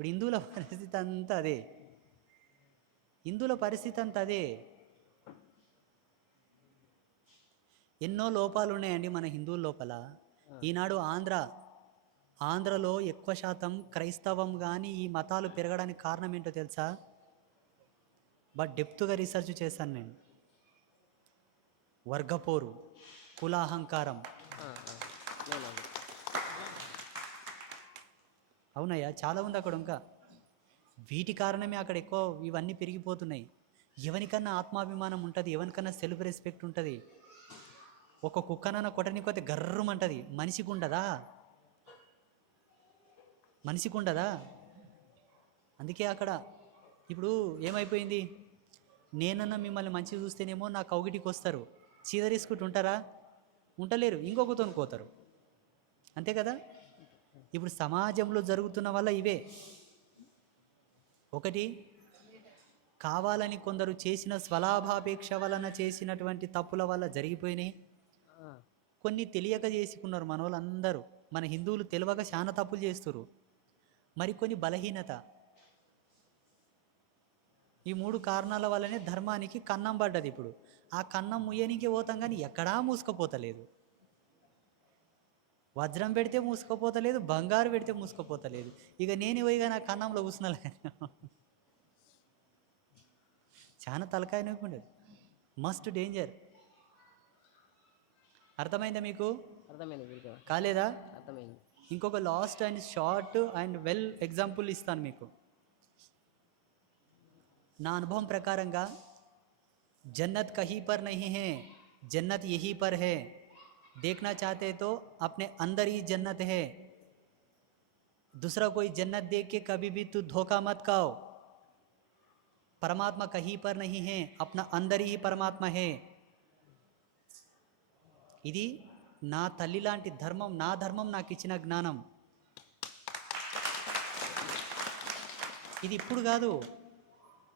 ఇప్పుడు హిందువుల పరిస్థితి అంతా అదే. హిందువుల పరిస్థితి అంతా అదే. ఎన్నో లోపాలు ఉన్నాయండి మన హిందువుల లోపల. ఈనాడు ఆంధ్ర ఆంధ్రలో ఎక్కువ శాతం క్రైస్తవం కానీ ఈ మతాలు పెరగడానికి కారణం ఏంటో తెలుసా? బట్ డెప్త్గా రీసెర్చ్ చేశాను నేను. వర్గపోరు కులాహంకారం ఆ, ఆ. అవునండి. అవునయ్యా చాలా ఉంది అక్కడ ఇంకా. వీటి కారణమే అక్కడ ఎక్కువ ఇవన్నీ పెరిగిపోతున్నాయి. ఎవరికన్నా ఆత్మాభిమానం ఉంటుంది ఎవరికన్నా సెల్ఫ్ రెస్పెక్ట్ ఉంటుంది. ఒక కుక్కనన్న కొట్టని కొద్ది గర్రమంటది. మనిషికి ఉండదా మనిషికి ఉండదా అందుకే అక్కడ ఇప్పుడు ఏమైపోయింది? నేనన్నా మిమ్మల్ని మంచిగా చూస్తేనేమో నా కౌగిటికి వస్తారు చీదరేసుకుంటూ ఉంటారా ఉండలేరు ఇంకొకతోని పోతారు. అంతే కదా? ఇప్పుడు సమాజంలో జరుగుతున్న వల్ల ఇవే. ఒకటి కావాలని కొందరు చేసిన స్వలాభాపేక్ష వలన చేసినటువంటి తప్పుల వల్ల జరిగిపోయినాయి. కొన్ని తెలియక చేసుకున్నారు మన వాళ్ళందరూ మన హిందువులు తెలియక చాలా తప్పులు చేస్తున్నారు మరికొన్ని బలహీనత. ఈ మూడు కారణాల వల్లనే ధర్మానికి కన్నం పడ్డది ఇప్పుడు. ఆ కన్నం ముయ్యనికి పోతాం కానీ ఎక్కడా మూసుకపోతలేదు. వజ్రం పెడితే మూసుకపోతలేదు బంగారు పెడితే మూసుకపోతలేదు. ఇక నేను పోయిగా నా కన్నంలో కూర్చున్నాను చాలా తలకాయ నొప్పి మస్ట్ డేంజర్ అర్థమైందా మీకు? అర్థమైంది కాలేదా? అర్థమైంది. ఇంకొక last and short and well example ఇస్తాను మీకు. నా అనుభవం ప్రకారంగా జన్నత్ కహీ పర్ నహీ హే జన్నత్ యహీ పర్ హే देखना चाहते तो अपने अंदर ही जन्नत है दूसरा कोई जन्नत देख के कभी भी तू धोखा मत खाओ परमात्मा कहीं पर नहीं है अपना अंदर ही परमात्मा है ఇది నా తల్లి లాంటి ధర్మం నా ధర్మం నాకు ఇచ్చిన జ్ఞానం ఇది ఇప్పుడు కాదు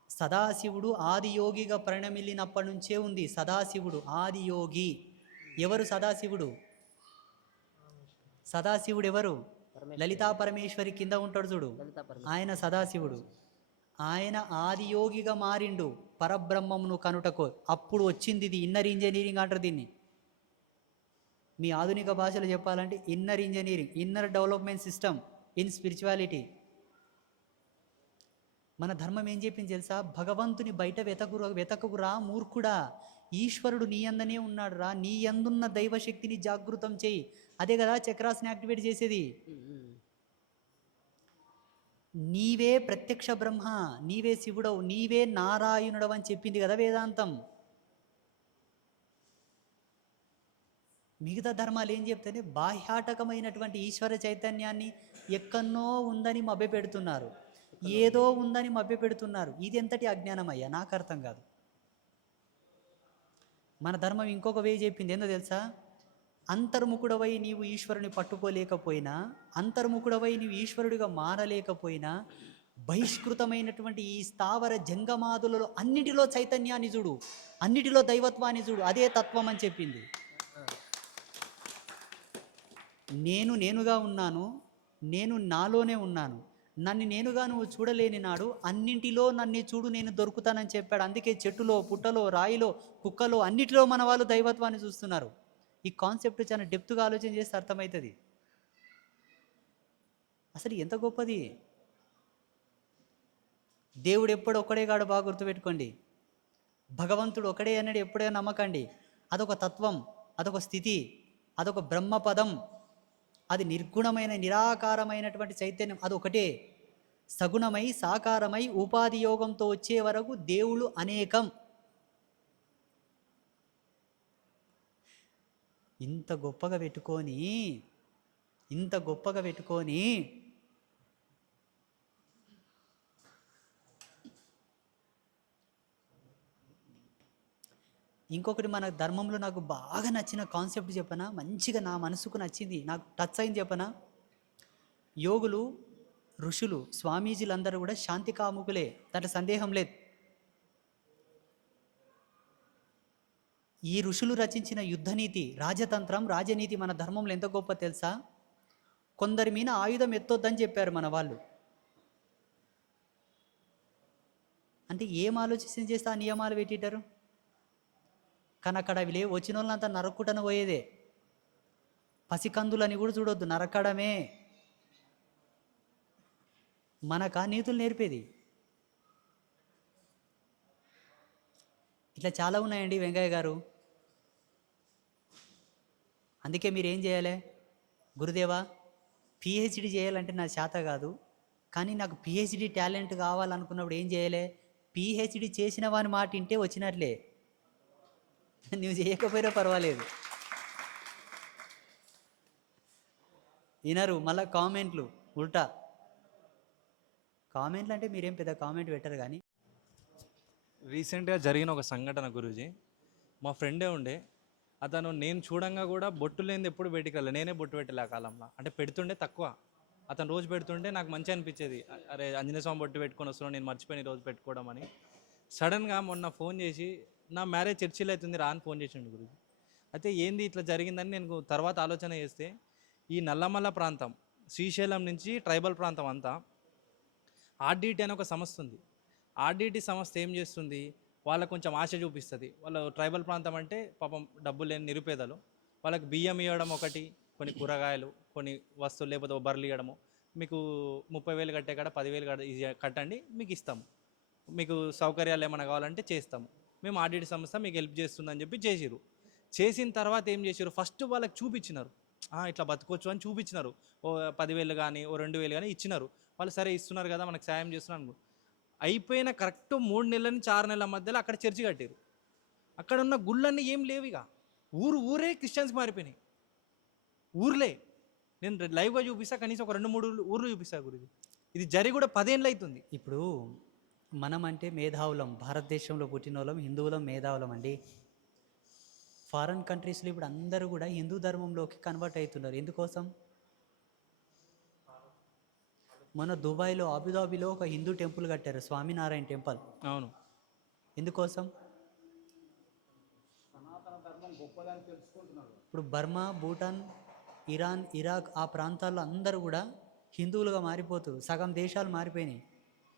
సదాశివుడు ఆదియోగిగా పరిణమిల్లినప్పటి నుంచే ఉంది సదాశివుడు ఆదియోగి ఎవరు సదాశివుడు? సదాశివుడు ఎవరు లలితా పరమేశ్వరి కింద ఉంటాడు చూడు. ఆయన సదాశివుడు. ఆయన ఆదియోగిగా మారిండు పరబ్రహ్మమును కనుటకు. అప్పుడు వచ్చింది ఇది ఇన్నర్ ఇంజనీరింగ్ అంటారు దీన్ని. మీ ఆధునిక భాషలో చెప్పాలంటే inner engineering inner development system in spirituality. మన ధర్మం ఏం చెప్పింది తెలుసా? భగవంతుని బయట వెతకురా వెతకకురా మూర్ఖుడా? ఈశ్వరుడు నీ అందనే ఉన్నాడు రా నీ అందున్న దైవశక్తిని జాగృతం చేయి. అదే కదా చక్రాస్ని యాక్టివేట్ చేసేది. నీవే ప్రత్యక్ష బ్రహ్మ నీవే శివుడవు నీవే నారాయణుడవు అని చెప్పింది కదా వేదాంతం. మిగతా ధర్మాలు ఏం చెప్తానే బాహ్యాటకమైనటువంటి ఈశ్వర చైతన్యాన్ని ఎక్కన్నో ఉందని మభ్యపెడుతున్నారు. ఏదో ఉందని మభ్యపెడుతున్నారు. ఇది ఎంతటి అజ్ఞానం అయ్యా నాకు అర్థం కాదు. మన ధర్మం ఇంకొక వే చెప్పింది ఏందో తెలుసా? అంతర్ముఖుడవై నీవు ఈశ్వరుని పట్టుకోలేకపోయినా అంతర్ముఖుడవై నీవు ఈశ్వరుడిగా మారలేకపోయినా బహిష్కృతమైనటువంటి ఈ స్థావర జంగమాదులలో అన్నిటిలో చైతన్యాన్ని చూడు అన్నిటిలో దైవత్వాన్ని చూడు అదే తత్వం అని చెప్పింది. నేను నేనుగా ఉన్నాను నేను నాలోనే ఉన్నాను నన్ను నేనుగా నువ్వు చూడలేని నాడు అన్నింటిలో నన్ను చూడు నేను దొరుకుతానని చెప్పాడు. అందుకే చెట్టులో పుట్టలో రాయిలో కుక్కలో అన్నిటిలో మన వాళ్ళు దైవత్వాన్ని చూస్తున్నారు. ఈ కాన్సెప్ట్ చాలా డెప్త్గా ఆలోచన చేస్తే అర్థమవుతుంది. అసలు ఎంత గొప్పది? దేవుడు ఎప్పుడు ఒక్కడే కాడు బాగా గుర్తుపెట్టుకోండి. భగవంతుడు ఒకడే అన్నాడు ఎప్పుడే నమ్మకండి. అదొక తత్వం అదొక స్థితి అదొక బ్రహ్మపదం అది నిర్గుణమైన నిరాకారమైనటువంటి చైతన్యం. అది ఒకటే సగుణమై సాకారమై ఉపాధి యోగంతో వచ్చే వరకు దేవుళ్ళు అనేకం. ఇంత గొప్పగా పెట్టుకొని ఇంత గొప్పగా పెట్టుకొని ఇంకొకటి మన ధర్మంలో నాకు బాగా నచ్చిన కాన్సెప్ట్ చెప్పనా? మంచిగా నా మనసుకు నచ్చింది నాకు టచ్ అయింది చెప్పనా? యోగులు ఋషులు స్వామీజీలందరూ కూడా శాంతి కాముకులే దాంట్లో సందేహం లేదు. ఈ ఋషులు రచించిన యుద్ధనీతి రాజతంత్రం రాజనీతి మన ధర్మంలో ఎంత గొప్ప తెలుసా? కొందరి మీద ఆయుధం ఎత్తొద్దని చెప్పారు మన వాళ్ళు. అంటే ఏం ఆలోచన చేస్తే ఆ నియమాలు పెట్టిటారు? కానీ అక్కడ అవి లేవు వచ్చిన వాళ్ళంతా నరక్కుటను పోయేదే. పసికందులని కూడా చూడొద్దు నరకడమే. మనకు ఆ నీతులు నేర్పేది? ఇట్లా చాలా ఉన్నాయండి వెంకయ్య గారు. అందుకే మీరు ఏం చేయాలి? గురుదేవా పిహెచ్డి చేయాలంటే నా చేత కాదు. కానీ నాకు పిహెచ్డి టాలెంట్ కావాలనుకున్నప్పుడు ఏం చేయాలి? పిహెచ్డి చేసిన వాని మాట వింటే వచ్చినట్లే. నువ్వు చేయకపోయినా పర్వాలేదు. వినరు మళ్ళా కామెంట్లు ఉల్టా. కామెంట్లు అంటే మీరేం పెద్ద కామెంట్ పెట్టరు కానీ. రీసెంట్గా జరిగిన ఒక సంఘటన గురూజీ. మా ఫ్రెండే ఉండే. అతను నేను చూడంగా కూడా బొట్టు లేనిది ఎప్పుడు బయటికి రాలే. నేనే బొట్టు పెట్టలే ఆ కాలంలో. అంటే పెడుతుండే తక్కువ. అతను రోజు పెడుతుంటే నాకు మంచి అనిపించేది. అరే ఆంజనేయ స్వామి బొట్టు పెట్టుకొని వస్తున్నాను నేను మర్చిపోయిన రోజు పెట్టుకోవడం అని. సడన్గా మొన్న ఫోన్ చేసి నా మ్యారేజ్ చర్చిలో అవుతుంది రా అని ఫోన్ చేసిండు గురుజీ. అయితే ఏంది ఇట్లా జరిగిందని నేను తర్వాత ఆలోచన చేస్తే ఈ నల్లమల్ల ప్రాంతం శ్రీశైలం నుంచి ట్రైబల్ ప్రాంతం అంతా ఆర్డీటీ అనే ఒక సంస్థ ఉంది. ఆర్డీటీ సంస్థ ఏం చేస్తుంది? వాళ్ళకు కొంచెం ఆశ చూపిస్తుంది. వాళ్ళు ట్రైబల్ ప్రాంతం అంటే పాపం డబ్బులు లేని నిరుపేదలు. వాళ్ళకి బియ్యం ఇవ్వడం ఒకటి కొన్ని కూరగాయలు కొన్ని వస్తువులు లేకపోతే బర్రెలు ఇవ్వడము. మీకు ముప్పై వేలు కట్టే కాడ పదివేలు కట్ట కట్టండి మీకు ఇస్తాము. మీకు సౌకర్యాలు ఏమైనా కావాలంటే చేస్తాము. మేము ఆడిట్ సంస్థ మీకు హెల్ప్ చేస్తుందని చెప్పి చేసిరు చేసిన తర్వాత ఏం చేశారు ఫస్ట్ వాళ్ళకి చూపించినారు. ఇట్లా బతకొచ్చు అని చూపించినారు. ఓ పదివేలు కానీ ఓ రెండు వేలు కానీ ఇచ్చినారు. వాళ్ళు సరే ఇస్తున్నారు కదా మనకు సాయం చేస్తున్నారు అయిపోయిన కరెక్ట్ మూడు నెలల నుంచి ఆరు నెలల మధ్యలో అక్కడ చర్చి కట్టారు అక్కడ ఉన్న గుళ్ళన్నీ ఏం లేవు ఇక. ఊరు ఊరే క్రిస్టియన్స్ మారిపోయినాయి. ఊర్లే. నేను లైవ్గా చూపిస్తా కనీసం ఒక రెండు మూడు ఊర్లు చూపిస్తా గురించి ఇది జరిగి కూడా పదేళ్ళు అవుతుంది ఇప్పుడు మనం అంటే మేధావులం భారతదేశంలో పుట్టిన వాళ్ళం హిందువులం మేధావులం అండి. ఫారెన్ కంట్రీస్లో ఇప్పుడు అందరూ కూడా హిందూ ధర్మంలోకి కన్వర్ట్ అవుతున్నారు. ఎందుకోసం? మన దుబాయ్లో అబుదాబిలో ఒక హిందూ టెంపుల్ కట్టారు స్వామినారాయణ టెంపుల్. అవును. ఎందుకోసం? ఇప్పుడు బర్మా భూటాన్ ఇరాన్ ఇరాక్ ఆ ప్రాంతాల్లో అందరూ కూడా హిందువులుగా మారిపోతారు సగం దేశాలు మారిపోయినాయి.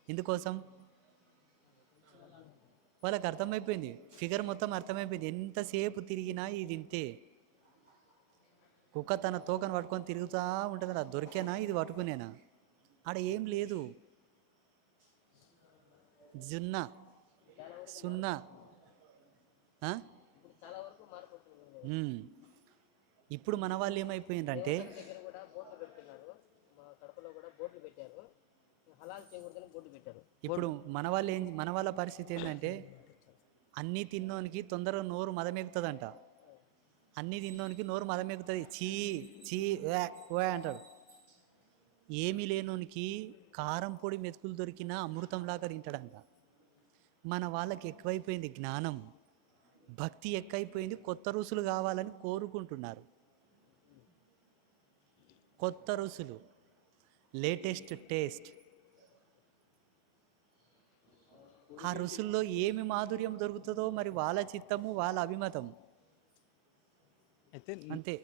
ఎందుకోసం? వాళ్ళకి అర్థమైపోయింది. ఫిగర్ మొత్తం అర్థమైపోయింది. ఎంతసేపు తిరిగినా ఇది ఇంతే కుక్క తన తోకను పట్టుకొని తిరుగుతూ ఉంటుంది అది దొరికేనా? ఇది పట్టుకునేనా? ఆడ ఏం లేదు. జున్నా. సున్నా. ఇప్పుడు మన వాళ్ళు ఏమైపోయిందంటే దగ్గర కూడా బోర్డులు పెడుతున్నారు మా కడపలో కూడా బోర్డులు పెట్టారు హలాల్ చేయకూడదని బోర్డు పెట్టారు. ఇప్పుడు మన వాళ్ళు ఏం మన వాళ్ళ పరిస్థితి ఏంటంటే అన్నీ తిన్నోనికి తొందరగా నోరు మదమెక్కుతుందంట అన్నీ తిన్నోనికి నోరు మదమెక్కుతుంది చీ చీ వే వే అంటాడు ఏమీ లేనోనికి కారం పొడి మెతుకులు దొరికినా అమృతంలాగా తింటాడంట. మన వాళ్ళకి ఎక్కువైపోయింది జ్ఞానం. భక్తి ఎక్కువైపోయింది కొత్త రుసులు కావాలని కోరుకుంటున్నారు. కొత్త రుసులు. Latest taste. ఆ రుసుల్లో ఏమి మాధుర్యం దొరుకుతుందో మరి వాళ్ళ చిత్తము వాళ్ళ అభిమతం. అయితే అంతే.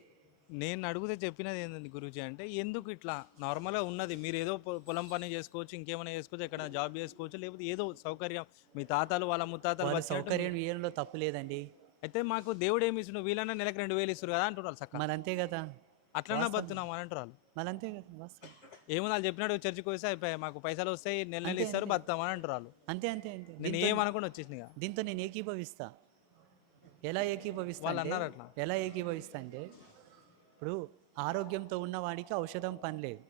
నేను అడిగితే చెప్పినది ఏంటండి గురూజీ అంటే ఎందుకు ఇట్లా నార్మల్గా ఉన్నది? మీరు ఏదో పొలం పని చేసుకోవచ్చు ఇంకేమైనా చేసుకోవచ్చు ఎక్కడ జాబ్ చేసుకోవచ్చు లేకపోతే ఏదో సౌకర్యం. మీ తాతలు వాళ్ళ ముత్తాతలు సౌకర్యం ఇవ్వడంలో తప్పు లేదండి. అయితే మాకు దేవుడు ఏమి ఇస్తున్నాడు? వీళ్ళన్నా నెలకు రెండు వేలు ఇస్తారు కదా అంటున్నారు చక్క మరి అంతే కదా. అట్లన్నా బతున్నాం అని అంటారు వాళ్ళు. మరి అంతే కదా. ఏమో వాళ్ళు చెప్పినట్టు చర్చికి వస్తే అయిపోయాయి. మాకు పైసలు వస్తాయి నెల నెల ఇస్తారు బతాం అని అంటారు వాళ్ళు. అంతే అంతే అంతే. నేను ఏమనుకుని వచ్చేసింది. దీంతో నేను ఏకీభవిస్తా. ఎలా ఏకీభవిస్తా వాళ్ళు అన్నారు అట్లా. ఎలా ఏకీభవిస్తా అంటే ఇప్పుడు ఆరోగ్యంతో ఉన్నవాడికి ఔషధం పని లేదు.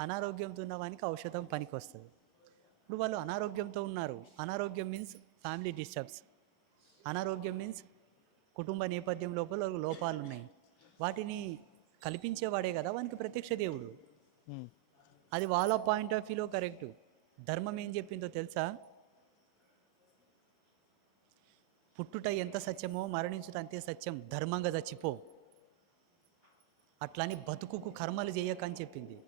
అనారోగ్యంతో ఉన్నవానికి ఔషధం పనికి వస్తుంది. ఇప్పుడు వాళ్ళు అనారోగ్యంతో ఉన్నారు. అనారోగ్యం మీన్స్ ఫ్యామిలీ డిస్టర్బ్స్ అనారోగ్యం మీన్స్ కుటుంబ నేపథ్యం లోపల లోపాలు ఉన్నాయి వాటిని కల్పించేవాడే కదా వానికి ప్రత్యక్ష దేవుడు. అది వాళ్ళ పాయింట్ ఆఫ్ వ్యూలో కరెక్ట్ ధర్మం ఏం చెప్పిందో తెలుసా? పుట్టుట ఎంత సత్యమో మరణించుట అంతే సత్యం. ధర్మంగా చచ్చిపో. అట్లని బతుకుకు కర్మలు చేయక అని చెప్పింది.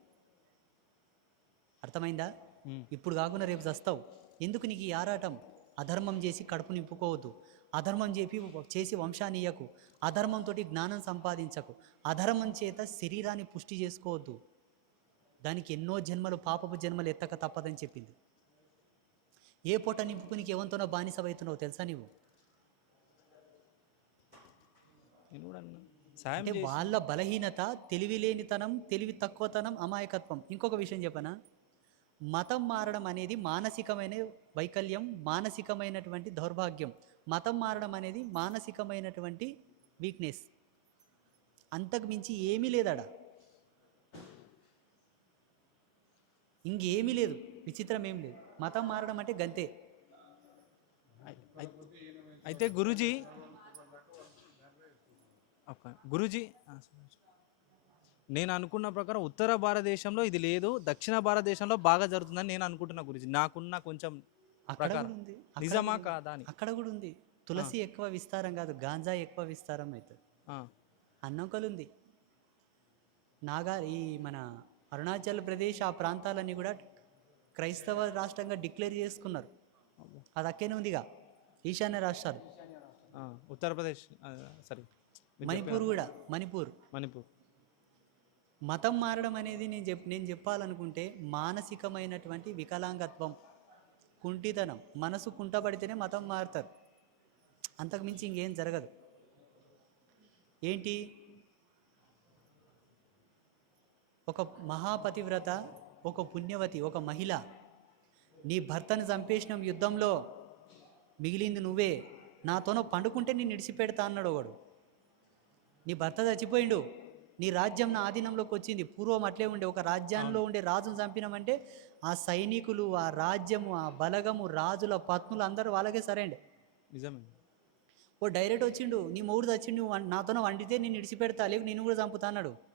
అర్థమైందా? ఉమ్. ఇప్పుడు కాకుండా రేపు చస్తావు. ఎందుకు నీకు ఈ ఆరాటం? అధర్మం చేసి కడుపు నింపుకోవద్దు. అధర్మం చేపి చేసి వంశాన్ని ఇయ్యకు. అధర్మంతో జ్ఞానం సంపాదించకు. అధర్మం చేత శరీరాన్ని పుష్టి చేసుకోవద్దు. దానికి ఎన్నో జన్మలు పాపపు జన్మలు ఎత్తక తప్పదని చెప్పింది. ఏ పొట్ట నింపుకునికి ఎవంతోనో బానిస అవుతున్నావు తెలుసా నీవు? అంటే వాళ్ళ బలహీనత తెలివిలేనితనం తెలివి తక్కువతనం అమాయకత్వం. ఇంకొక విషయం చెప్పనా? మతం మారడం అనేది మానసికమైన వైకల్యం మానసికమైనటువంటి దౌర్భాగ్యం. మతం మారడం అనేది మానసికమైనటువంటి వీక్నెస్ అంతకు మించి ఏమీ లేదాడ? ఇంకేమీ లేదు. విచిత్రం ఏం లేదు. మతం మారడం అంటే గంతే. అయి- అయి- అయితే గురూజీ గురూజీ. నేను అనుకున్న ప్రకారం ఉత్తర భారతదేశంలో ఇది లేదు. దక్షిణ భారతదేశంలో బాగా జరుగుతుందని నేను అనుకుంటున్నా గురూజీ. నాకున్న కొంచెం అక్కడ ప్రకారం. కూడా ఉంది. అక్కడ నిజమా. కాదా అక్కడ కూడా ఉంది. తులసి ఎక్కువ విస్తారం కాదు గాంజా ఎక్కువ విస్తారం అవుతుంది. ఆ, అన్నొకలు ఉంది. నాగా ఈ మన అరుణాచల్ ప్రదేశ్ ఆ ప్రాంతాలన్నీ కూడా క్రైస్తవ రాష్ట్రంగా డిక్లేర్ చేసుకున్నారు. అది అక్కేనే ఉందిగా. ఈశాన్య రాష్ట్రాలు. ఉత్తరప్రదేశ్ సారీ. మణిపూర్ కూడా మణిపూర్. మణిపూర్. మతం మారడం అనేది నేను చెప్ నేను చెప్పాలనుకుంటే మానసికమైనటువంటి వికలాంగత్వం కుంటితనం మనసు కుంటపడితేనే మతం మారుతారు. అంతకుమించి ఇంకేం జరగదు. ఏంటి? ఒక మహాపతివ్రత ఒక పుణ్యవతి ఒక మహిళ. నీ భర్తను చంపేసిన యుద్ధంలో మిగిలింది నువ్వే. నాతోనో పండుకుంటే నేను ఇడిచిపెడతా అన్నాడు ఒకడు. నీ భర్త చచ్చిపోయిండు. నీ రాజ్యం నా ఆధీనంలోకి వచ్చింది. పూర్వం అట్లే ఉండే. ఒక రాజ్యంలో ఉండే రాజును చంపినామంటే ఆ సైనికులు ఆ రాజ్యము ఆ బలగము రాజుల పత్నులు అందరూ వాళ్ళకే సరేండి. నిజమే. ఓ డైరెక్ట్ వచ్చిండు. నీ మూడు చచ్చిండు. నాతోనే వండితే నేను ఇడిచిపెడతా లేవు నేను కూడా చంపుతా అన్నాడు.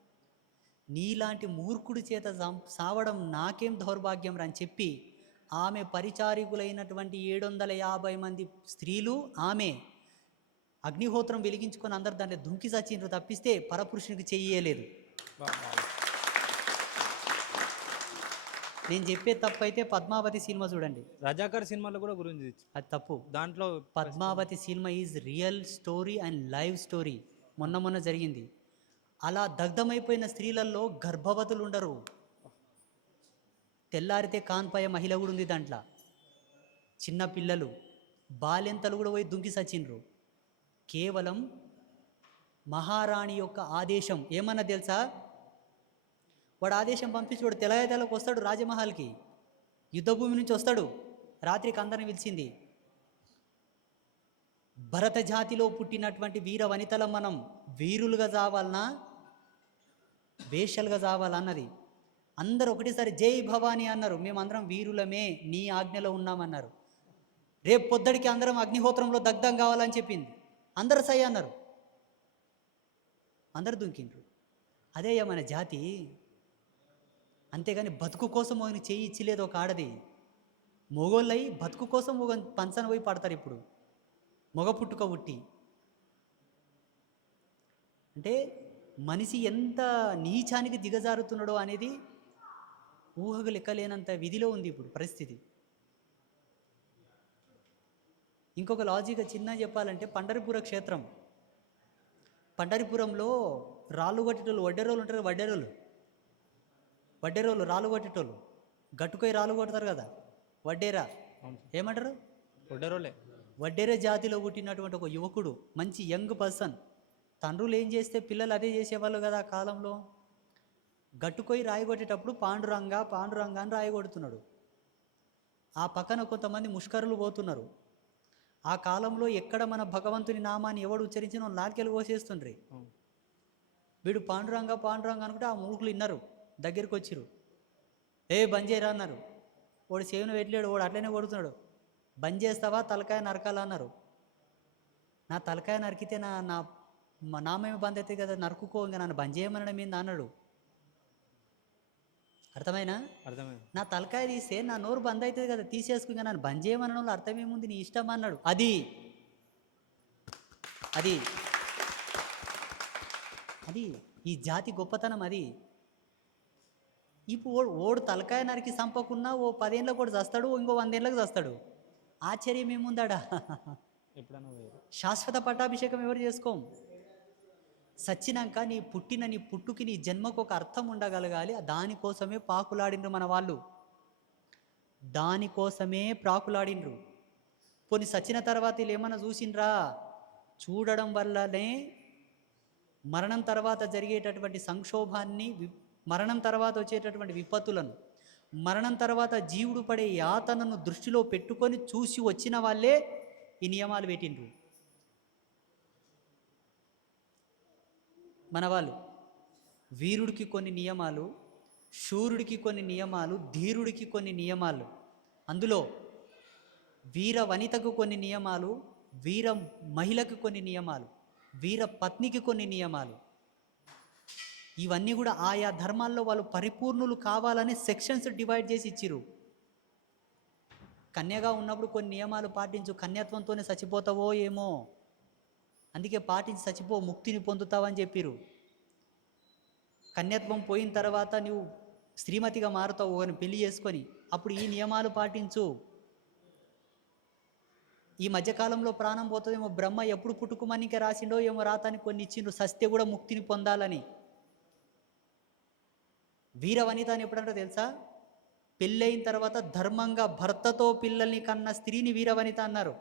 నీలాంటి మూర్ఖుడి చేత సావడం నాకేం దౌర్భాగ్యం అని చెప్పి ఆమె పరిచారికులైనటువంటి ఏడు వందల యాభై మంది స్త్రీలు ఆమె అగ్నిహోత్రం వెలిగించుకొని అందరు దాంట్లో దుంకి చచ్చిండ్రు తప్పిస్తే పరపురుషునికి చెయ్యలేదు నేను చెప్పే తప్పు అయితే పద్మావతి సినిమా చూడండి. రజాకర్ సినిమాలో కూడా గురించి అది తప్పు. దాంట్లో Padmavati cinema is real story and live story. మొన్న మొన్న జరిగింది. అలా దగ్ధమైపోయిన స్త్రీలలో గర్భవతులు ఉండరు తెల్లారితే కాన్పాయ మహిళ కూడా ఉంది దాంట్లో. చిన్న పిల్లలు బాలెంతలు కూడా పోయి దుంకి సచిన్రు కేవలం మహారాణి యొక్క ఆదేశం. ఏమన్నా తెలుసా? వాడు ఆదేశం పంపించి వాడు తెల్లగైతలకు వస్తాడు రాజమహల్కి. యుద్ధభూమి నుంచి వస్తాడు. రాత్రికి అందరిని పిలిచింది. భరత జాతిలో పుట్టినటువంటి వీర వనితల మనం వీరులుగా చావాలనా? వేషలుగా చావాలన్నది. అందరూ ఒకటేసారి జై భవాని అన్నారు. మేమందరం వీరులమే నీ ఆజ్ఞలో ఉన్నామన్నారు. రేపు పొద్దడికి అందరం అగ్నిహోత్రంలో దగ్ధం కావాలని చెప్పింది. అందరు సై అన్నారు. అందరు దుంకిండ్రు. అదే మన జాతి. అంతేగాని బతుకు కోసం ఆయన చేయి ఇచ్చిలేదు ఒక ఆడది. మొగోళ్ళై బతుకు కోసం ఒక పంచన పోయి పడతారు ఇప్పుడు. మొగ పుట్టుక పుట్టి అంటే మనిషి ఎంత నీచానికి దిగజారుతున్నాడో అనేది ఊహకు లెక్కలేనంత విధిలో ఉంది ఇప్పుడు పరిస్థితి. ఇంకొక లాజిక్ చిన్న చెప్పాలంటే పండరిపుర క్షేత్రం. పండరిపురంలో రాళ్ళు కొట్టేటోళ్ళు వడ్డెరోళ్ళు ఉంటారు వడ్డెరోళ్ళు వడ్డెరోళ్ళు రాళ్ళు కొట్టేటోళ్ళు. గట్టుకొని రాళ్ళు కొడతారు కదా వడ్డేరా. ఏమంటారు? ఒడ్డరోలే వడ్డెర జాతిలో పుట్టినటువంటి ఒక యువకుడు మంచి యంగ్ పర్సన్. తండ్రులు ఏం చేస్తే పిల్లలు అదే చేసేవాళ్ళు కదా ఆ కాలంలో? గట్టుకొని రాయి కొట్టేటప్పుడు పాండురంగ పాండురంగ అని రాయి కొడుతున్నాడు ఆ పక్కన కొంతమంది ముష్కరులు పోతున్నారు. ఆ కాలంలో ఎక్కడ మన భగవంతుని నామాన్ని ఎవడు ఉచ్చరించినో నాలుకెళ్ళి కోసేస్తుండ్రి. వీడు పాండురంగ పాండురంగ అనుకుంటే ఆ మూకులు విన్నారు దగ్గరికి వచ్చిరు ఏ బంద్ చేయరా అన్నారు. వాడు సేవను పెట్టలేడు వాడు అట్లనే కొడుతున్నాడు. బంద్ చేస్తావా? తలకాయ నరకాలా అన్నారు. నా తలకాయ నరికితే నా నా నామేమి బంద్ అవుతుంది కదా నరుకుకో ఇంకా నన్ను బంద్ చేయమనడం ఏంది అన్నాడు. అర్థమైనా? అర్థమైంది. నా తలకాయ తీస్తే నా నోరు బంద్ అవుతుంది కదా తీసేసుకు ఇంకా నన్ను బంద్ చేయమనడంలో అర్థం ఏముంది నీ ఇష్టం అన్నాడు. అది. అది. అది. ఈ జాతి గొప్పతనం అది. ఇప్పుడు ఓడు తలకాయ నరికి చంపకున్నా ఓ పదేళ్ళకు కూడా చస్తాడు ఇంకో వందేళ్ళకి చస్తాడు. ఆశ్చర్యం ఏముందాడా ఎప్పుడైనా వేరు శాశ్వత పట్టాభిషేకం ఎవరు చేసుకోం? సచ్చినాక నీ పుట్టిన నీ పుట్టుకి నీ జన్మకు ఒక అర్థం ఉండగలగాలి. దానికోసమే పాకులాడినరు మన వాళ్ళు. దానికోసమే ప్రాకులాడినరు పోనీ సచ్చిన తర్వాత వీళ్ళు ఏమన్నా చూసిండ్రా? చూడడం వల్లనే మరణం తర్వాత జరిగేటటువంటి సంక్షోభాన్ని వి- మరణం తర్వాత వచ్చేటటువంటి విపత్తులను మరణం తర్వాత జీవుడు పడే యాతనను దృష్టిలో పెట్టుకొని చూసి వచ్చిన వాళ్ళే ఈ నియమాలు పెట్టిండ్రు. మనవాళ్ళు. వీరుడికి కొన్ని నియమాలు శూరుడికి కొన్ని నియమాలు ధీరుడికి కొన్ని నియమాలు. అందులో వీర వనితకు కొన్ని నియమాలు వీర మహిళకు కొన్ని నియమాలు వీర పత్నికి కొన్ని నియమాలు. ఇవన్నీ కూడా ఆయా ధర్మాల్లో వాళ్ళు పరిపూర్ణులు కావాలని సెక్షన్స్ డివైడ్ చేసి ఇచ్చిరు కన్యగా ఉన్నప్పుడు కొన్ని నియమాలు పాటించు కన్యత్వంతోనే చచ్చిపోతావో ఏమో. అందుకే పాటించి చచ్చిపో ముక్తిని పొందుతావని చెప్పిరు కన్యత్వం పోయిన తర్వాత నువ్వు శ్రీమతిగా మారుతావు అని పెళ్ళి చేసుకొని. అప్పుడు ఈ నియమాలు పాటించు. ఈ మధ్యకాలంలో ప్రాణం పోతుందేమో బ్రహ్మ ఎప్పుడు పుట్టుకుమనికే రాసిండో ఏమో రాతాని కొన్ని ఇచ్చిండ్రు. సస్తే కూడా ముక్తిని పొందాలని. వీరవనిత అని ఎప్పుడంటే తెలుసా? పెళ్ళైన తర్వాత ధర్మంగా భర్తతో పిల్లల్ని కన్న స్త్రీని వీరవనిత అన్నారు.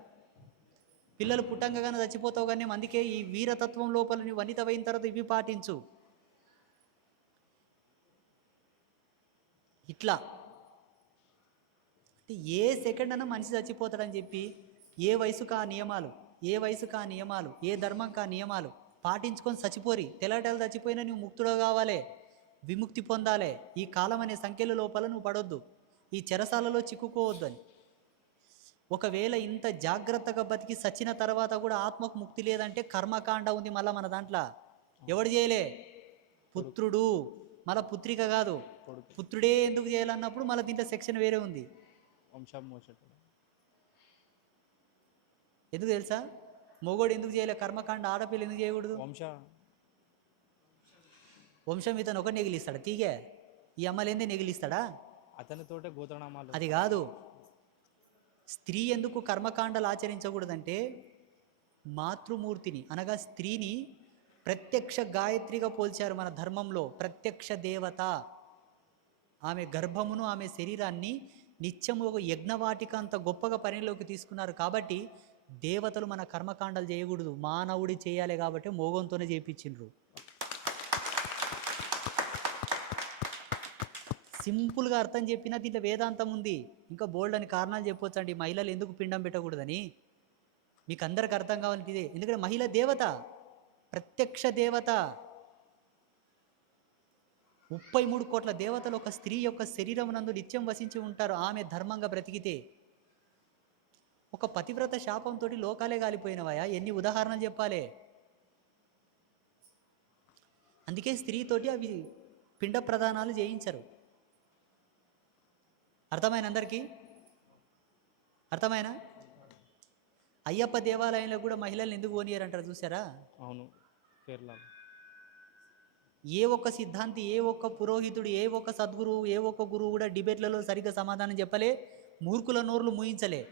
పిల్లలు పుట్టంగానే చచ్చిపోతావు కానీ అందుకే ఈ వీరతత్వం లోపల నువ్వు వనితమైన తర్వాత ఇవి పాటించు. ఇట్లా. అంటే ఏ సెకండ్ అయినా మనిషి చచ్చిపోతాడని చెప్పి ఏ వయసుకు ఆ నియమాలు ఏ వయసుకు ఆ నియమాలు ఏ ధర్మంకి ఆ నియమాలు పాటించుకొని చచ్చిపోరి. తెల్లటెల చచ్చిపోయినా నువ్వు ముక్తుడు కావాలే విముక్తి పొందాలే. ఈ కాలం అనే సంఖ్యల లోపల నువ్వు పడొద్దు. ఈ చెరసాలలో చిక్కుకోవద్దు అని ఒకవేళ ఇంత జాగ్రత్తగా బతికి సచ్చిన తర్వాత కూడా ఆత్మకు ముక్తి లేదంటే కర్మకాండ ఉంది మళ్ళీ మన దాంట్లో. ఎవడు చేయలే? పుత్రుడు. మళ్ళా పుత్రిక కాదు. పుత్రుడే ఎందుకు చేయాలన్నప్పుడు మళ్ళీ దీంట్లో సెక్షన్ వేరే ఉంది. ఎందుకు తెలుసా? మొగోడు ఎందుకు చేయలే? కర్మకాండ ఆడపిల్ల ఎందుకు చేయకూడదు? వంశ. వంశం ఇతను ఒకటి నెగిలిస్తాడా? తీగే. ఈ అమ్మలేందే నెగిలిస్తాడా? అతనితోటే గోత్రనామాలు అది కాదు. స్త్రీ ఎందుకు కర్మకాండలు ఆచరించకూడదంటే మాతృమూర్తిని అనగా స్త్రీని ప్రత్యక్ష గాయత్రిగా పోల్చారు మన ధర్మంలో ప్రత్యక్ష దేవత. ఆమె గర్భమును ఆమె శరీరాన్ని నిత్యము ఒక యజ్ఞవాటిక అంత గొప్పగా పనిలోకి తీసుకున్నారు కాబట్టి దేవతలు మన కర్మకాండలు చేయకూడదు. మానవుడి చేయాలి కాబట్టి మోగంతోనే చేయించిండ్రు సింపుల్గా అర్థం చెప్పినా దీంట్లో వేదాంతం ఉంది. ఇంకా బోల్డ్ అని కారణాలు చెప్పొచ్చండి. మహిళలు ఎందుకు పిండం పెట్టకూడదని? మీకు అందరికి అర్థం కావాలంటే ఇదే. ఎందుకంటే మహిళ దేవత ప్రత్యక్ష దేవత. ముప్పై మూడు కోట్ల దేవతలు ఒక స్త్రీ యొక్క శరీరం నందు నిత్యం వసించి ఉంటారు. ఆమె ధర్మంగా బ్రతికితే. ఒక పతివ్రత శాపంతో లోకాలే కాలిపోయినవాయా ఎన్ని ఉదాహరణలు చెప్పాలి. అందుకే స్త్రీతోటి అవి పిండ ప్రదానాలు చేయించరు. అర్థమైన అందరికీ? అర్థమైనా? అయ్యప్ప దేవాలయంలో కూడా మహిళల్ని ఎందుకు పోనీయరంటారు చూసారా అవును ఏ ఒక్క సిద్ధాంతి ఏ ఒక్క పురోహితుడు ఏ ఒక్క సద్గురువు ఏ ఒక్క గురువు కూడా డిబేట్లలో సరిగ్గా సమాధానం చెప్పలే మూర్ఖుల నోర్లు మూయించలే.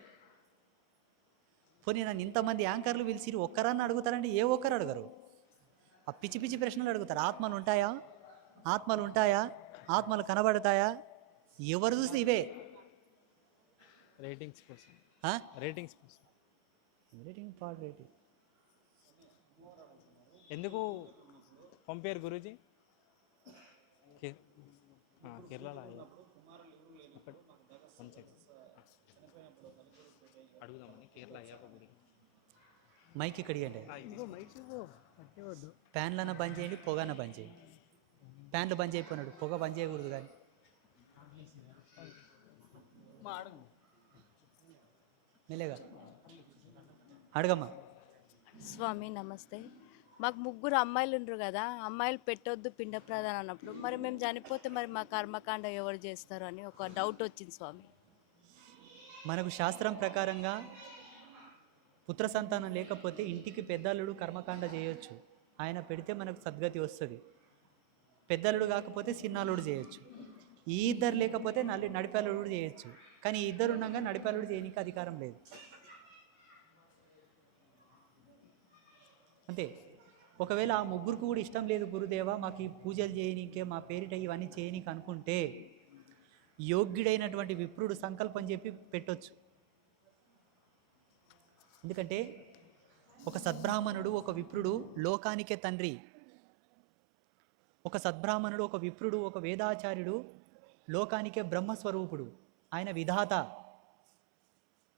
పోనీ నన్ను ఇంతమంది యాంకర్లు పిలిచి ఒక్కరన్నా అడుగుతారంటే ఏ ఒక్కరు అడగరు? ఆ పిచ్చి పిచ్చి ప్రశ్నలు అడుగుతారు. ఆత్మలు ఉంటాయా? ఆత్మలు ఉంటాయా? ఆత్మలు కనబడతాయా? ఎవరు చూస్తే ఇవే? రేటింగ్స్ కోసం? రేటింగ్స్ కోసం. రేటింగ్ పాడు రేటింగ్ ఎందుకు పంపారు గురూజీ? కే- ఆ, కేరళలో అయ్యా. ఒక్కటి వన్ సెకండ్ అడుగుదామని కేరళ అయ్యాక గుడి మైక్ ఇక్కడికి అండి ఫ్యాన్లన్న బంద్ చేయండి పొగన బంద్ చేయండి ఫ్యాన్లు బంద్ చేయకపోయినాడు పొగ బంద్ చేయకూడదు కానీ. మెల్లగా. అడగమ్మా. స్వామి నమస్తే. మాకు ముగ్గురు అమ్మాయిలు ఉండరు కదా అమ్మాయిలు పెట్టొద్దు పిండ ప్రధానం అన్నప్పుడు మరి మేము చనిపోతే మరి మా కర్మకాండ ఎవరు చేస్తారు అని ఒక డౌట్ వచ్చింది స్వామి. మనకు శాస్త్రం ప్రకారంగా పుత్ర సంతానం లేకపోతే ఇంటికి పెద్దల్లుడు కర్మకాండ చేయొచ్చు. ఆయన పెడితే మనకు సద్గతి వస్తుంది. పెద్దల్లుడు కాకపోతే చిన్నాలుడు చేయొచ్చు. ఈ ఇద్దరు లేకపోతే నలి నడిపాలుడు చేయొచ్చు. కానీ ఇద్దరు ఉండగా నడిపాలుడు చేయడానికి అధికారం లేదు. అంతే. ఒకవేళ ఆ ముగ్గురికి కూడా ఇష్టం లేదు గురుదేవ మాకు ఈ పూజలు చేయనీకే మా పేరిట ఇవన్నీ చేయనీకి అనుకుంటే యోగ్యుడైనటువంటి విప్రుడు సంకల్పం చెప్పి పెట్టొచ్చు. ఎందుకంటే ఒక సద్బ్రాహ్మణుడు ఒక విప్రుడు లోకానికే తండ్రి. ఒక సద్బ్రాహ్మణుడు ఒక విప్రుడు ఒక వేదాచార్యుడు లోకానికే బ్రహ్మస్వరూపుడు. విధాత.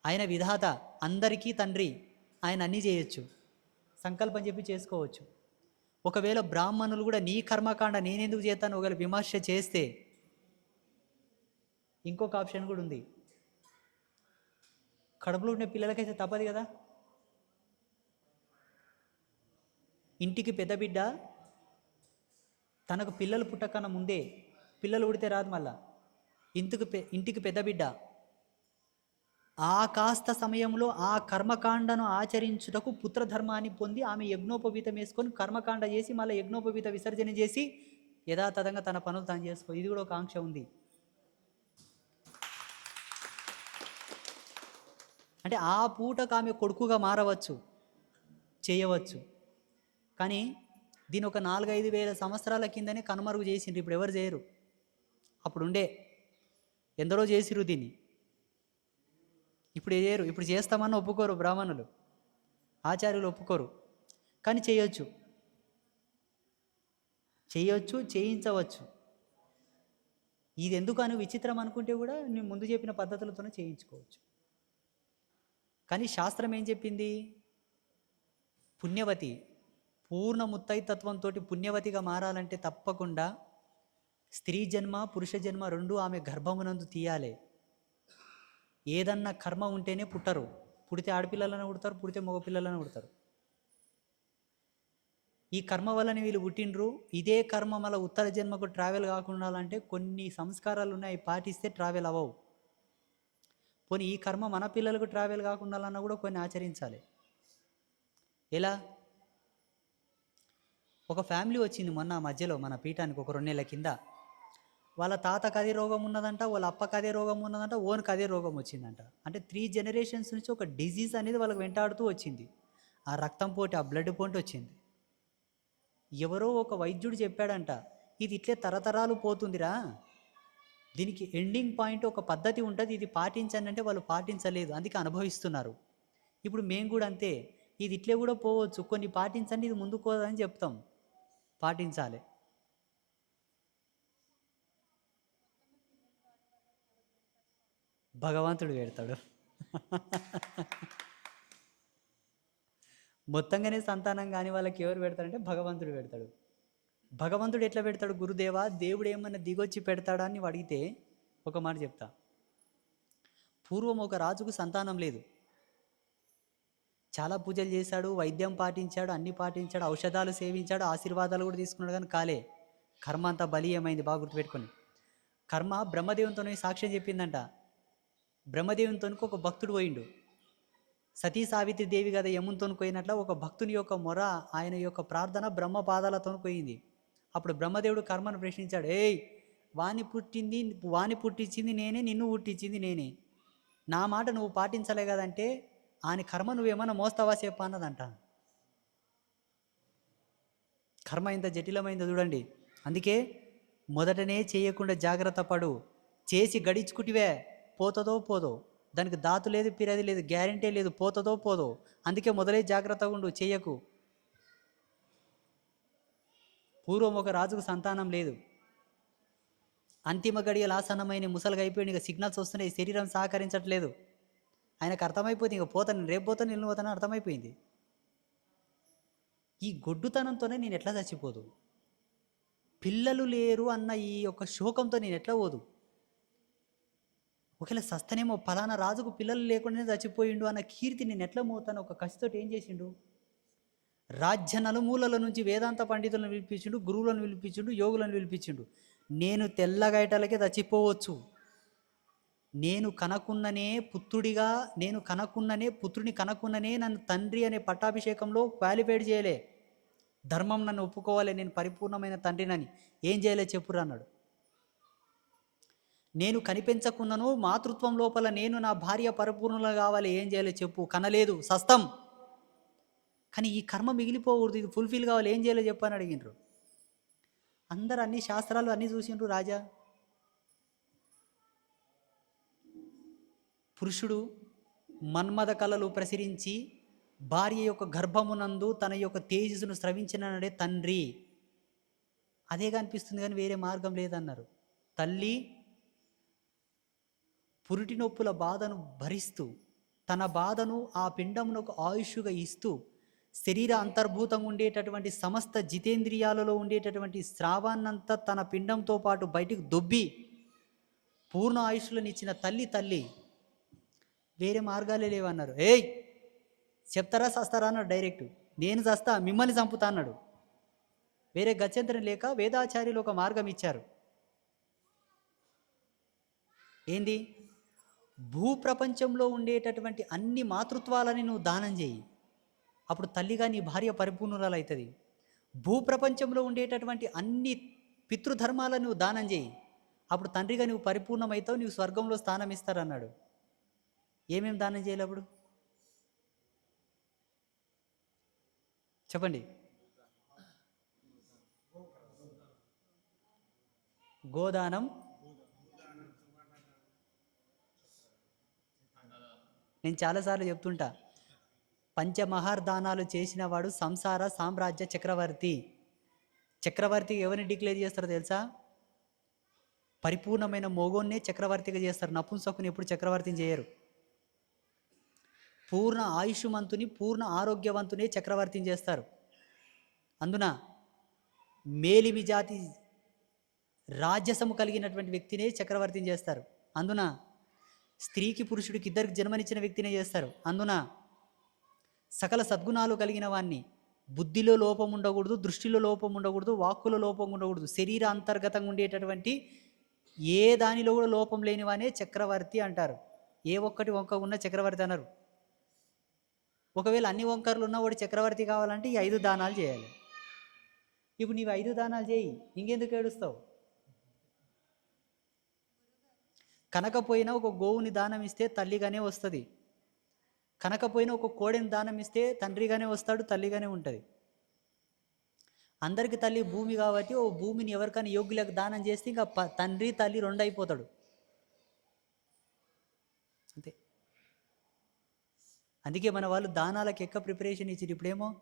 ఆయన విధాత అందరికీ తండ్రి. ఆయన అన్నీ చేయొచ్చు. సంకల్పం చెప్పి చేసుకోవచ్చు. ఒకవేళ బ్రాహ్మణులు కూడా నీ కర్మకాండ నేనెందుకు చేస్తాను? ఒకవేళ విమర్శ చేస్తే. ఇంకొక ఆప్షన్ కూడా ఉంది. కడుపులో ఉండే పిల్లలకైతే తప్పదు కదా? ఇంటికి పెద్ద బిడ్డ తనకు పిల్లలు పుట్టకన్నా ముందే పిల్లలు ఉడితే రాదు మళ్ళా. ఇంటికి ఇంటికి పెద్ద బిడ్డ. ఆ కాస్త సమయంలో ఆ కర్మకాండను ఆచరించుటకు పుత్రధర్మాన్ని పొంది ఆమె యజ్ఞోపవీతం వేసుకొని కర్మకాండ చేసి మళ్ళీ యజ్ఞోపవీత విసర్జన చేసి యథాతథంగా తన పనులు తాను చేసుకో ఇది కూడా ఒక ఆంక్ష ఉంది. అంటే ఆ పూటకు ఆమె కొడుకుగా మారవచ్చు చేయవచ్చు. కానీ దీని ఒక నాలుగైదు వేల సంవత్సరాల కిందనే కనుమరుగు చేసిండ్రు. ఇప్పుడు ఎవరు చేయరు? అప్పుడు ఉండే ఎందరో చేసిరు దీన్ని. ఇప్పుడు చేయరు? ఇప్పుడు చేస్తామని ఒప్పుకోరు బ్రాహ్మణులు. ఆచార్యులు ఒప్పుకోరు. కానీ చేయొచ్చు. చేయొచ్చు చేయించవచ్చు. ఇది ఎందుకు అని విచిత్రం అనుకుంటే కూడా నేను ముందు చెప్పిన పద్ధతులతోనే చేయించుకోవచ్చు. కానీ శాస్త్రం ఏం చెప్పింది? పుణ్యవతి పూర్ణ ముత్తైతత్వంతో పుణ్యవతిగా మారాలంటే తప్పకుండా స్త్రీ జన్మ పురుష జన్మ రెండు ఆమె గర్భమునందు తీయాలి. ఏదన్నా కర్మ ఉంటేనే పుట్టరు. పుడితే ఆడపిల్లలను పుడతారు పుడితే మగపిల్లలను పుడతారు. ఈ కర్మ వల్లనే వీళ్ళు పుట్టిండ్రు. ఇదే కర్మ మళ్ళీ ఉత్తర జన్మకు ట్రావెల్ కాకుండా అంటే కొన్ని సంస్కారాలు ఉన్నాయి. పాటిస్తే ట్రావెల్ అవ్వవు. పోనీ ఈ కర్మ మన పిల్లలకు ట్రావెల్ కాకుండా అన్నా కూడా కొన్ని ఆచరించాలి. ఎలా? ఒక ఫ్యామిలీ వచ్చింది మొన్న మధ్యలో మన పీఠానికి ఒక రెండు నెలల కింద. వాళ్ళ తాతకు అదే రోగం ఉన్నదంట వాళ్ళ అప్పకు అదే రోగం ఉన్నదంట ఓన్కి అదే రోగం వచ్చిందంట. అంటే త్రీ జనరేషన్స్ నుంచి ఒక డిజీజ్ అనేది వాళ్ళకి వెంటాడుతూ వచ్చింది. ఆ రక్తం పోటీ ఆ బ్లడ్ పోటీ వచ్చింది. ఎవరో ఒక వైద్యుడు చెప్పాడంట ఇది ఇట్లే తరతరాలు పోతుందిరా. దీనికి ఎండింగ్ పాయింట్ ఒక పద్ధతి ఉంటుంది ఇది పాటించండి అంటే వాళ్ళు పాటించలేదు అందుకే అనుభవిస్తున్నారు. ఇప్పుడు మేము కూడా అంతే ఇది ఇట్లే కూడా పోవచ్చు కొన్ని పాటించండి ఇది ముందుకోదని చెప్తాం. పాటించాలి. భగవంతుడు పెడతాడు. మొత్తంగానే సంతానం కాని వాళ్ళకి ఎవరు పెడతాడంటే భగవంతుడు పెడతాడు. భగవంతుడు ఎట్లా పెడతాడు? గురుదేవా దేవుడు ఏమన్నా దిగొచ్చి పెడతాడా అని అడిగితే ఒక మాట చెప్తా. పూర్వం ఒక రాజుకు సంతానం లేదు. చాలా పూజలు చేశాడు వైద్యం పాటించాడు అన్ని పాటించాడు ఔషధాలు సేవించాడు ఆశీర్వాదాలు కూడా తీసుకున్నాడు కానీ కాలే. కర్మ అంతా బలీయమైంది బాగా గుర్తుపెట్టుకొని. కర్మ బ్రహ్మదేవునితోనే సాక్ష్యం చెప్పిందంట. బ్రహ్మదేవునితోనికి ఒక భక్తుడు పోయిండు. సతీ సావిత్రి దేవి కదా యమునితో పోయినట్ల ఒక భక్తుని యొక్క మొర ఆయన యొక్క ప్రార్థన బ్రహ్మ పాదాలతో పోయింది. అప్పుడు బ్రహ్మదేవుడు కర్మను ప్రశ్నించాడు ఏయ్ వాని పుట్టింది వాని పుట్టించింది నేనే నిన్ను పుట్టించింది నేనే. నా మాట నువ్వు పాటించలే కదంటే ఆయన కర్మ నువ్వేమన్నా మోస్తావా సేపు అన్నదంట. కర్మ ఇంత జటిలమైందో చూడండి. అందుకే మొదటనే చేయకుండా జాగ్రత్త పడు. చేసి గడించుకుంటివే. పోతుందో పోదో. దానికి దాతు లేదు పిరది లేదు గ్యారంటీ లేదు పోతుందో పోదో. అందుకే మొదలై జాగ్రత్తగా ఉండు చెయ్యకు. పూర్వం ఒక రాజుకు సంతానం లేదు. అంతిమ గడియలు ఆసన్నమైన ముసలుగా అయిపోయింది ఇక సిగ్నల్స్ వస్తున్నాయి శరీరం సహకరించట్లేదు. ఆయనకు అర్థమైపోయింది ఇంక పోతాను రేపు పోతాను నిన్ను పోతాను అర్థమైపోయింది. ఈ గొడ్డుతనంతోనే నేను ఎట్లా చచ్చిపోదు? పిల్లలు లేరు అన్న ఈ యొక్క శోకంతో నేను ఎట్లా పోదు? ఒకవేళ సస్తనేమో ఫలానా రాజుకు పిల్లలు లేకుండానే చచ్చిపోయిండు అన్న కీర్తి నేను ఎట్లా మోతాను? ఒక కసితోటి ఏం చేసిండు? రాజ్య నలుమూలల నుంచి వేదాంత పండితులను పిలిపించిండు గురువులను పిలిపించిండు యోగులను పిలిపించిండు. నేను తెల్లగైటలకే చచ్చిపోవచ్చు. నేను కనకున్ననే పుత్రుడిగా నేను కనకున్ననే పుత్రుని కనకున్ననే నన్ను తండ్రి అనే పట్టాభిషేకంలో క్వాలిఫైడ్ చేయలే. ధర్మం నన్ను ఒప్పుకోవాలి నేను పరిపూర్ణమైన తండ్రినని. ఏం చేయలే చెప్పురా అన్నాడు. నేను కనిపించకున్నను మాతృత్వం లోపల నేను నా భార్య పరిపూర్ణలు కావాలి ఏం చేయాలి చెప్పు కనలేదు సస్తం. కానీ ఈ కర్మ మిగిలిపోకూడదు ఇది ఫుల్ఫిల్ కావాలి ఏం చేయాలో చెప్పు అని అడిగినరు అందరు అన్ని శాస్త్రాలు అన్నీ చూసిండ్రు రాజా. పురుషుడు మన్మథ కళలు ప్రసరించి భార్య యొక్క గర్భమునందు తన యొక్క తేజస్సును స్రవించినడే తండ్రి. అదే కనిపిస్తుంది కానీ వేరే మార్గం లేదన్నారు. తల్లి పురిటి నొప్పుల బాధను భరిస్తూ తన బాధను ఆ పిండమునకు ఆయుష్గా ఇస్తూ శరీర అంతర్భూతంగా ఉండేటటువంటి సమస్త జితేంద్రియాలలో ఉండేటటువంటి స్రావాన్నంతా తన పిండంతో పాటు బయటికి దొబ్బి పూర్ణ ఆయుష్లను ఇచ్చిన తల్లి తల్లి వేరే మార్గాలే లేవన్నారు. ఏయ్ చెప్తారా సస్తారా? అన్నాడు డైరెక్ట్. నేను చస్తా మిమ్మల్ని చంపుతా అన్నాడు. వేరే గత్యంతరం లేక వేదాచార్యులు ఒక మార్గం ఇచ్చారు. ఏంది? భూప్రపంచంలో ఉండేటటువంటి అన్ని మాతృత్వాలని నువ్వు దానం చేయి. అప్పుడు తల్లిగా నీ భార్య పరిపూర్ణురాలు అవుతుంది భూప్రపంచంలో ఉండేటటువంటి అన్ని పితృధర్మాలను నువ్వు దానం చేయి. అప్పుడు తండ్రిగా నువ్వు పరిపూర్ణమవుతావు నీవు స్వర్గంలో స్థానం ఇస్తారన్నాడు ఏమేమి దానం చేయాలి అప్పుడు? చెప్పండి. గోదానం నేను చాలాసార్లు చెప్తుంటా. పంచమహార్దానాలు చేసిన వాడు సంసార సామ్రాజ్య చక్రవర్తి. చక్రవర్తి ఎవరిని డిక్లేర్ చేస్తారో తెలుసా? పరిపూర్ణమైన మోగోన్నే చక్రవర్తిగా చేస్తారు. నపుంసకుని ఎప్పుడు చక్రవర్తిని చేయరు. పూర్ణ ఆయుష్మంతుని పూర్ణ ఆరోగ్యవంతునే చక్రవర్తిని చేస్తారు. అందున మేలిమి జాతి రాజ్యసము కలిగినటువంటి వ్యక్తినే చక్రవర్తిని చేస్తారు. అందున స్త్రీకి పురుషుడికి ఇద్దరికి జన్మనిచ్చిన వ్యక్తినే చేస్తారు. అందున సకల సద్గుణాలు కలిగిన వాణ్ణి బుద్ధిలో లోపం ఉండకూడదు దృష్టిలో లోపం ఉండకూడదు వాక్కులో లోపం ఉండకూడదు. శరీర అంతర్గతంగా ఉండేటటువంటి ఏ దానిలో కూడా లోపం లేనివానే చక్రవర్తి అంటారు. ఏ ఒక్కటి వంక ఉన్న చక్రవర్తి అన్నారు ఒకవేళ అన్ని వంకర్లు ఉన్నవాడు చక్రవర్తి కావాలంటే ఈ ఐదు దానాలు చేయాలి. ఇప్పుడు నీవు ఐదు దానాలు చేయి ఇంకెందుకు ఏడుస్తావు? కనకపోయినా ఒక గోవుని దానం ఇస్తే తల్లిగానే వస్తుంది. కనకపోయినా ఒక కోడిని దానం ఇస్తే తండ్రిగానే వస్తాడు తల్లిగానే ఉంటుంది. అందరికి తల్లి భూమి కాబట్టి ఓ భూమిని ఎవరికైనా యోగ్యులకు దానం చేస్తే ఇంకా తండ్రి తల్లి రెండు అయిపోతాడు అంతే. అందుకే మన వాళ్ళు దానాలకు ఎక్క ప్రిపరేషన్ ఇచ్చారు. ఇప్పుడేమో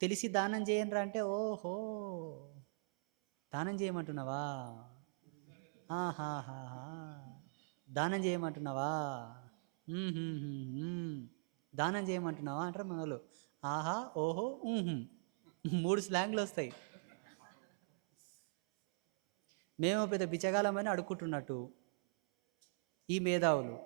తెలిసి దానం చేయండి అంటే ఓహో దానం చేయమంటున్నావా? ఆహాహాహా. దానం చేయమంటున్నావా? దానం చేయమంటున్నావా? అంటారు మన వాళ్ళు ఆహా ఓహో మూడు స్లాంగ్లు వస్తాయి. మేము పెద్ద బిచ్చగాలమని అడుక్కుంటున్నట్టు. ఈ మేధావులు.